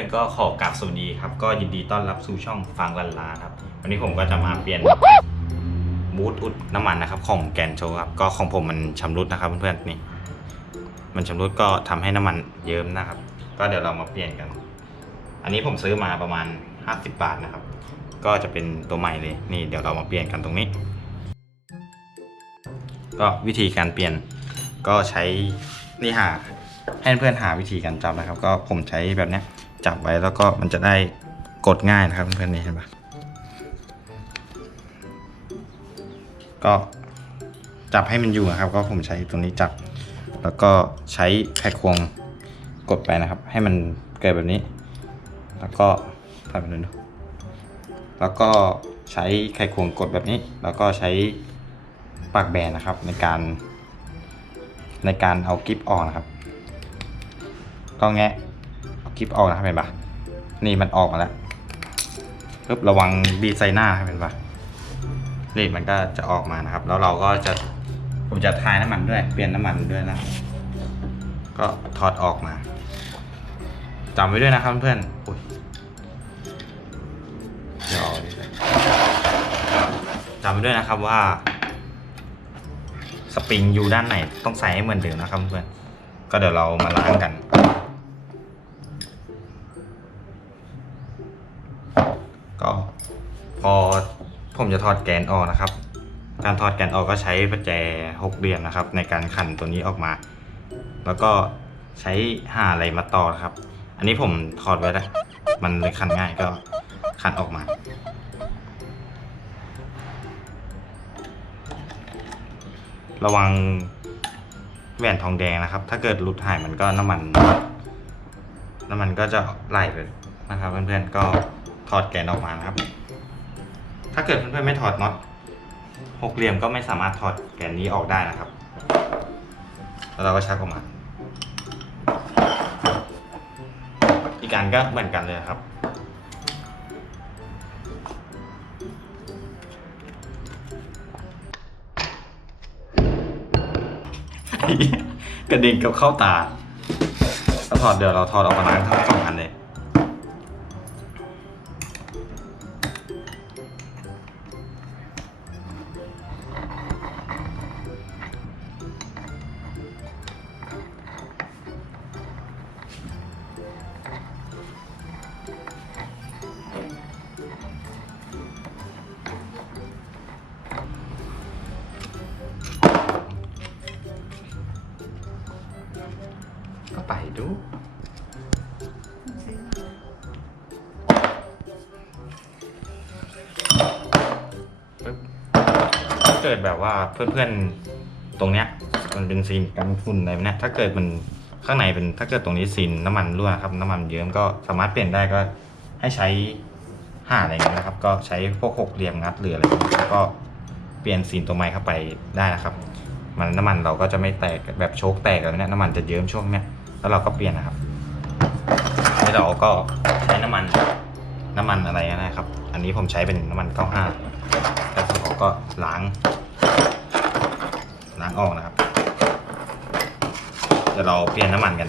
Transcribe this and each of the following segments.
พื่อนๆก็ขอกราบสวัสดีครับ ก็ยินดีต้อนรับสู่ช่องฟังลันลาครับ วันนี้ผมก็จะมาเปลี่ยนบูทอุดน้ำมันนะครับ ของแกนโชครับ ก็ของผมมันชำรุดนะครับเพื่อนๆนี่ มันชำรุดก็ทำให้น้ำมันเยิ้มนะครับ ก็เดี๋ยวเรามาเปลี่ยนกัน อันนี้ผมซื้อมาประมาณ 50 บาทนะครับ ก็จะเป็นตัวใหม่เลย นี่เดี๋ยวเรามาเปลี่ยนกันตรงนี้ ก็วิธีการเปลี่ยนก็ใช้นี่หาให้เพื่อนหาวิธีการจับนะครับ ก็ผมใช้แบบเนี้ย จับไว้แล้วก็มันจะได้กดง่ายนะครับเพื่อนๆนี่เห็นปะก็จับให้มันอยู่นะครับ ก็ผมใช้ตรงนี้จับ แล้วก็ใช้ไขควงกดไปนะครับ ให้มันเกิดแบบนี้ แล้วก็ทำแบบนี้ดูแล้วก็ใช้ไขควงกดแบบนี้ แล้วก็ใช้ปากแบนนะครับ ในการในการเอากิฟออกนะครับ ก็แงะ เอากิฟออกนะครับเห็นปะนี่มันออกมาแล้วปึ๊บระวังดีไซหน้าเห็นปะนี่มันก็จะออกมานะครับ แล้วเราก็จะผมจะทายน้ำมันด้วย เปลี่ยนน้ำมันด้วยนะ ก็ถอดออกมาจำไว้ด้วยนะครับเพื่อนอุ๊ยเดี๋ยวเอดจำไว้ด้วยนะครับว่า สปริงอยู่ด้านไหนต้องใส่ให้เหมือนเดิมนะครับเพื่อนก็เดี๋ยวเรามาล้างกัน ผมจะถอดแกนออกนะครับ การถอดแกนออกก็ใช้ประแจหกเหลี่ยมนะครับ ในการขันตัวนี้ออกมา แล้วก็ใช้หาอะไรมาต่อครับ อันนี้ผมถอดไว้แล้วมันเลยขันง่ายก็ขันออกมา ระวังแหวนทองแดงนะครับ ถ้าเกิดหลุดหายมันก็น้ำมัน น้ำมันก็จะไหลไปนะครับเพื่อนๆก็ถอดแกนออกมานะครับ ถ้าเกิดเพื่อนๆไม่ถอดน็อตหกเหลี่ยมก็ไม่สามารถถอดแกนนี้ออกได้นะครับ แล้วเราก็ชักออกมา อีกการก็เหมือนกันเลยครับ กระเด็นกับเข้าตาแล้วถอดเดี๋ยวเราถอดออกมาล้างทั้งสองอันเลย ก็ไปดูปึ๊บถ้าเกิดแบบว่าเพื่อนๆ ตรงเนี้ย มันเป็นซีนกันฝุ่นอะไรแบบเนี้ยถ้าเกิดมันข้างในเป็นถ้าเกิดตรงนี้ซีนน้ำมันรั่วครับ น้ำมันเยิ้มก็สามารถเปลี่ยนได้ก็ให้ใช้ห่าอะไรเงี้ยนะครับ ก็ใช้พวกหกเหลี่ยมงัดหรืออะไรอย่างเงี้ยแล้วก็เปลี่ยนซีนตัวไม้เข้าไปได้นะครับ มันน้ำมันเราก็จะไม่แตกแบบโชคแตกอะไรเนี้ยน้ำมันจะเยิ้มช่วงเนี้ย แล้วเราก็เปลี่ยนนะครับแล้วเราก็ใช้น้ำมันน้ำมันอะไรนะครับ อันนี้ผมใช้เป็นน้ำมัน 95 แล้วผมก็ล้างล้างออกนะครับ เดี๋ยวเราเปลี่ยนน้ำมันกัน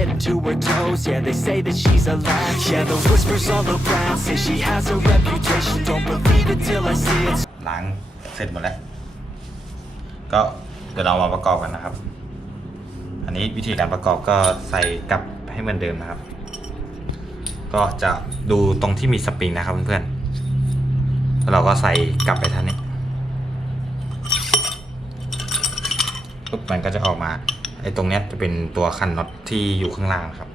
Head to her toes, yeah they say that she's a latch Yeah the whispers all around say she has a reputation Don't believe it till I see it ล้างเสร็จหมดแล้ว ก็เดี๋ยวเรามาประกอบกันนะครับ อันนี้วิธีการประกอบก็ใส่กลับให้เหมือนเดิมนะครับ ก็จะดูตรงที่มีสปริงนะครับเพื่อนๆแล้วเราก็ใส่กลับไปท่านนี้ปุ๊บมันก็จะออกมา ไอ้ตรงเนี้ยจะเป็นตัวคันน็อตที่อยู่ข้างล่างครับ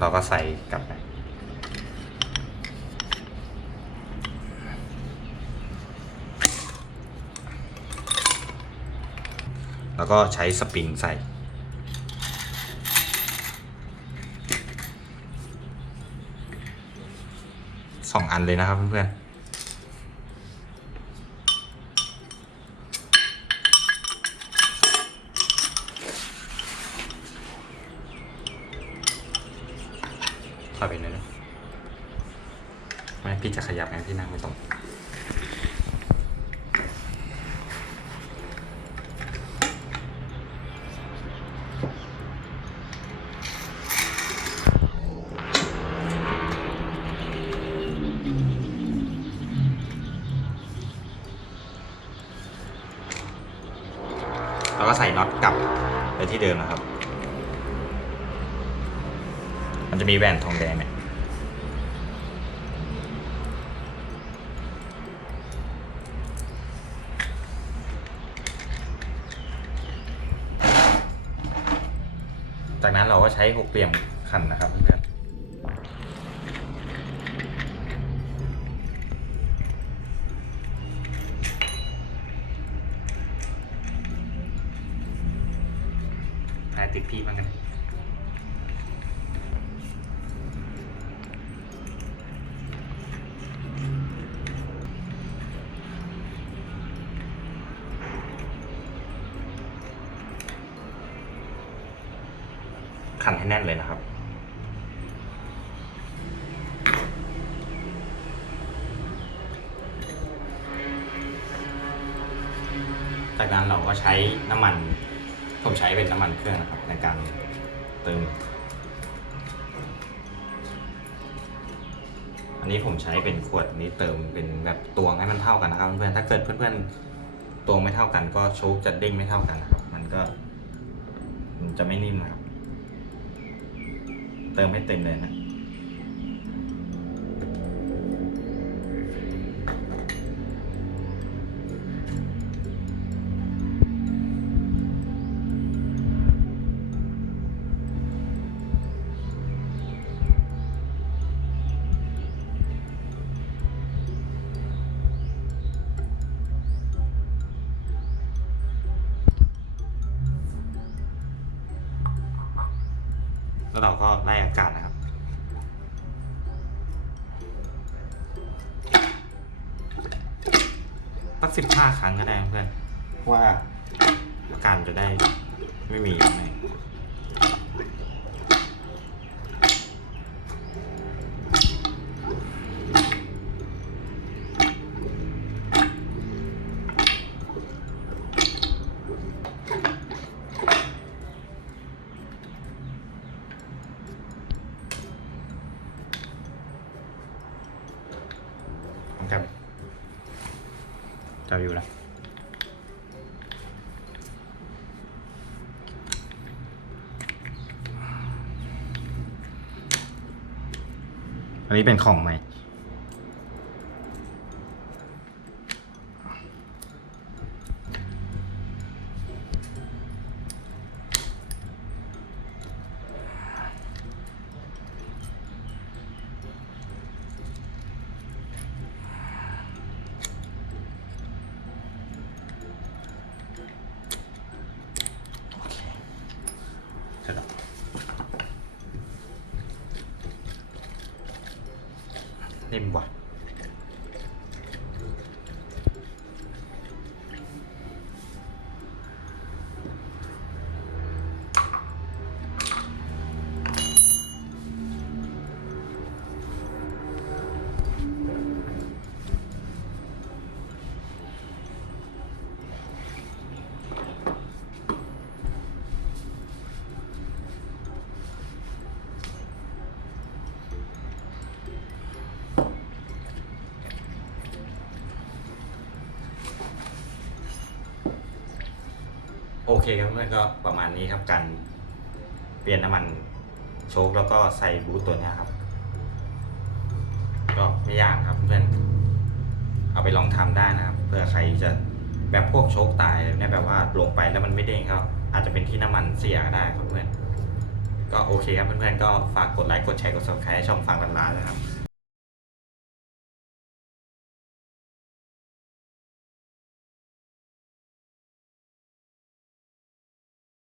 เราก็ใส่กลับไปแล้วก็ใช้สปริงใส่ สองอันเลยนะครับเพื่อนๆ ถอยไปหน่อยนะไม่พี่จะขยับไงพี่นั่งไม่ตรงแล้วก็ใส่น็อตกลับไปที่เดิมนะครับ มันจะมีแหวนทองแดงเนี่ยจากนั้นเราก็ใช้หกเหลี่ยมขันนะครับเพื่อนๆถ่ายติดพี่บ้างกัน จากนั้นเราก็ใช้น้ำมัน ผมใช้เป็นน้ำมันเครื่องนะครับในการเติม อันนี้ผมใช้เป็นขวดนี้เติมเป็นแบบตวงให้มันเท่ากันนะครับเพื่อนๆ ถ้าเกิดเพื่อนๆตวงไม่เท่ากัน ก็โชคจะเด้งไม่เท่ากันนะครับ มันก็มันจะไม่นิ่มนะครับ เติมให้เต็มเลยนะ เราก็ไล่อากาศนะครับ สักสิบห้าครั้งก็ได้เพื่อนเพราะว่าอาการจะได้ไม่มีข้าง จะอยู่นะอันนี้เป็นของใหม่ อเคครับเพื่อนก็ประมาณนี้ครับการเปลี่ยนน้ำมันโชคแล้วก็ใส่บูทตัวนี้ครับ ก็ไม่ยากครับเพื่อนเอาไปลองทำได้นะครับเพื่อใครจะแบบพวกโชคตายเนี่ยแบบว่าลงไปแล้วมันไม่เด้งก็อาจจะเป็นที่น้ำมันเสียก็ได้ครับเพื่อนก็โอเคครับเพื่อนๆก็ฝากกดไลค์กดแชร์กด subscribe ให้ช่องฟังกันลานะครับ